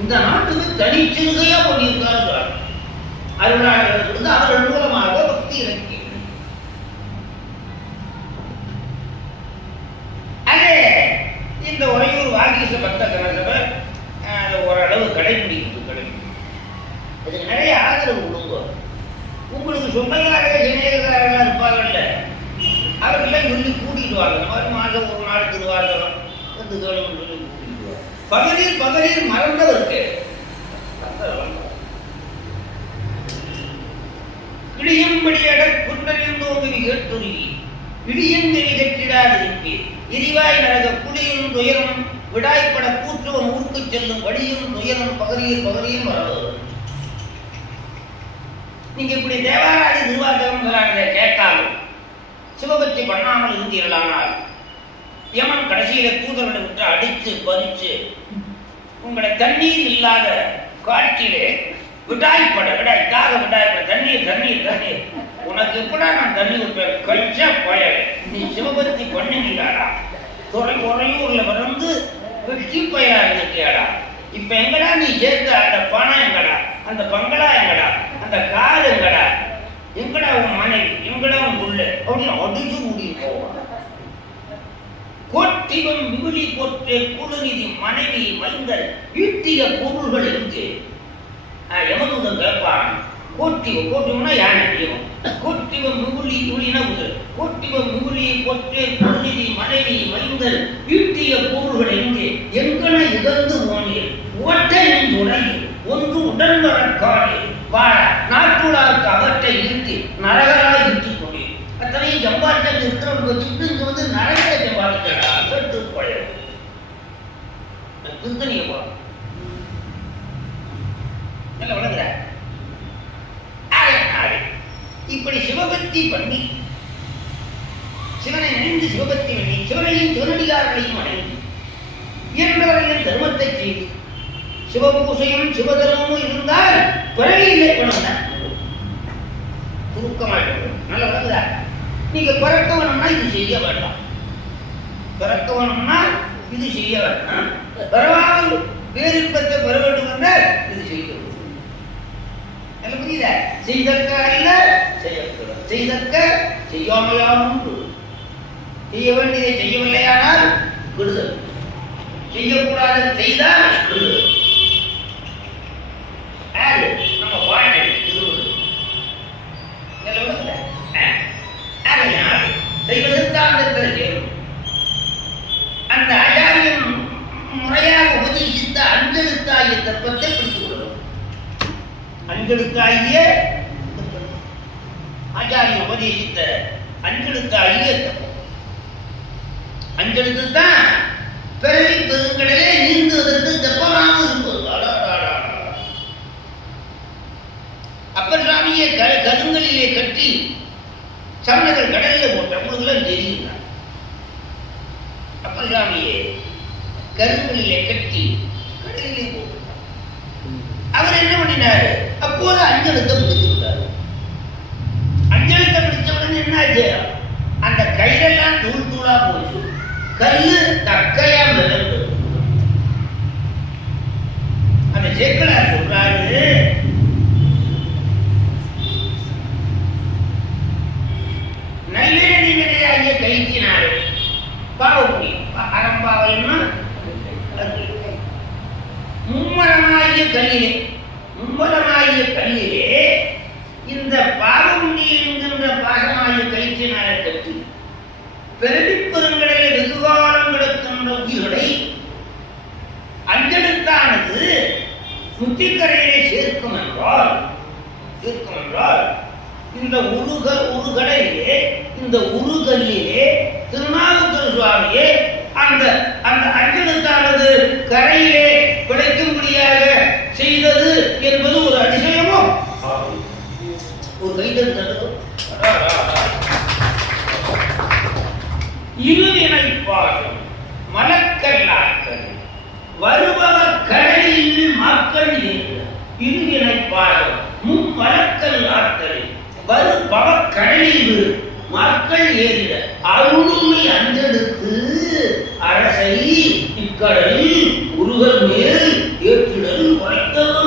இந்த நாட்டுக்கு தனிச்சிறுகையா பண்ணியிருக்கார்கள் அருளாளர்கள் அவர்கள் மூலமாக பக்தி இலக்கியம். அதே இந்த உறையூர் வாகீச பக்த கனசபை ஓரளவு கடைபிடிக்கிறது. அதுக்கு நிறைய ஆதரவு கொடுங்க. உங்களுக்கு சொந்தக்காரங்க சிநேகக்காரர்களா இருப்பாங்கல்ல, அவர்களே சொல்லி கூட்டிடுவாங்க. இந்த மாதிரி மாதம் ஒரு நாள் திருவாசகம் வந்து கேளுன்னு சொல்லி கூட்டிடுவாங்க. பகலில் மறந்தவருக்கு கிளியம்படியட குன்றறிந்தோங்கி கேட்டுருவி இடியந்தெறி கட்டிடாதிருப்பே எரிவாய் நரக குடியும் துயரம் விடாய்ப்பட கூற்றுவம் ஊருக்கு செல்லும் வழியும் துயரம் பகலியில் மறந்தவர். நீங்க இப்படி தேவாராதி திருவாசகம் கேட்காலும் சிவபக்தி பண்ணாமல் இருந்தீர்களானால் யமன் கடைசியில தூதர்களை விட்டு அடித்து பறிச்சு உங்களை தண்ணீர் இல்லாத காட்டிலே விடாய்ப்பட தண்ணீர் உனக்கு எப்படா நான் தண்ணி விட்டேன் கழிச்சா போயல. நீ சிவபக்தி பண்ணுகிறாடா, உறையூர்ல வந்து வெட்டி பயிரா இருக்கியாடா. இப்ப எங்கடா நீ சேர்த்த அந்த பணம் எங்கடா, அந்த பங்களா எங்கடா, அந்த கால் எங்கடா, எங்கடா உன் மனைவி, எங்கடா உன் புள்ள அப்படின்னு அடிச்சு கூட்டிட்டு போவான். கோட்டிவன் விபுலி போற்றே குழுநிதி மனைவி மைந்தர் ஈட்டிய பொருள்கள் எங்கே? யமதூதன் கேட்பான். கோட்டிவம்னா யானை தெய்வம். கோட்டிவம் விபுலி இவளினா குதிரை. கோட்டிவம் விபுலியை போற்றே குழுநிதி மனைவி மைந்தர் ஈட்டிய பொருள்கள் எங்கே? எங்கன இகழ்ந்து போனேன் ஓட்டை உடனே ஒன்று உடன் வரக்கானே வாழ நாட்டுளாருக்கு அவற்றை ஈட்டி நரகராய் ஈட்டி கொண்டேன். அத்தனையும் ஜம்பாட்டம் இருக்கிறவங்க வச்சுட்டு இங்க வந்து நரகரை ஜம்பாட்டா திருப்பழைய திருத்தணிய போறோம் வளர்கிற. இப்படி சிவபக்தி பண்ணி சிவனை நினைந்து சிவபக்தி பண்ணி சிவனையும் சிவனடியார்களையும் அடைந்து இயன்றவர்களின் தர்மத்தை செய்து சிவபூசையும் சிவதர்மமும் இருந்தால் பிறவியிலே பண்ணுவேன் சுருக்கமாக நல்ல வளர்ந்தா. நீங்க பிறக்க வேணும்னா இது செய்ய வேண்டாம், பிறக்க வேணும்னா இது செய்ய வேண்டாம், பரவாமல் பேரின்பத்தை பெற வேண்டும் என்றால் இது செய்ய வேண்டும். புரியுத? செய்தற்க அல்ல செய்தற்க செய்யாமையானும் செய்ய வேண்டியதை செய்யவில்லையானால் கெடுதல், செய்யக்கூடாது செய்தால் கெடுதல். நம்ம வாழ்க்கை செய்வதற்கான செய்யும். அந்த ஆச்சாரியன் முறையாக உபதேசித்த அஞ்சலுக்காகிய தத்துவத்தை பிடித்துக் கொள்ளும். அஞ்சலுக்காகிய ஆச்சாரியன் உபதேசித்த அஞ்சலுக்காகிய தத்துவம். அஞ்சலுக்குத்தான் பிறவி பெருங்கடலே நீந்துவதற்கு தெப்பமாக இருப்பது. அப்பர் சாமியை கருங்கலிலே கட்டி சமணர்கள் கடலில் போட்டவங்களுக்குலாம் தெரியுங்க. அப்பர் சாமியை கருங்கலிலே கட்டி கடலிலே போட்டார். அவர் என்ன பண்ணினாரு? அப்போது அஞ்சலத்தை பிடித்து விட்டார். அஞ்சலத்தை பிடிச்ச உடனே என்னாச்சு? அந்த கையெல்லாம் தூள் தூளா போச்சு, கல்லு தக்கையா மிதந்தது. அந்த சேக்கலார் சொல்றாரு, நல்லெண்ணெய் வினையாகிய கைத்தினாரு பாவப்படி அறம்பாவைன்னா மும்மரமாகிய கல்லிலே இந்த பாவமுடி என்கின்ற பாசமாகிய கைத்தினாரை கட்டி பிறவி பெருங்கடலில் வெகுகாலம் கிடக்கின்ற உயிர்களை அஞ்செழுத்தானது முத்திக்கரையிலே சேர்க்கும் என்றால் இந்த உருகடலிலே இந்த உருகல்லிலே திருநாவுக்கர் சுவாமியே அந்த அந்த அஞ்செழுத்தானது கரையிலே பிழைக்கும்படியாக செய்தது என்பது ஒரு அதிசயமோ? ஒரு கைதல் இருவினை பாடும் மலக்கல்லாக்கள் வருபவர் கடலில் மக்கள் இருவினை பாடும் மும்மலக்கல் ஆற்றல் வருபவ கடலில் மக்கள் ஏறிட அருளுமை அஞ்செடுத்து அரசை இக்கடலில் உருகல் மேல் ஏற்றிடல் வைத்ததோ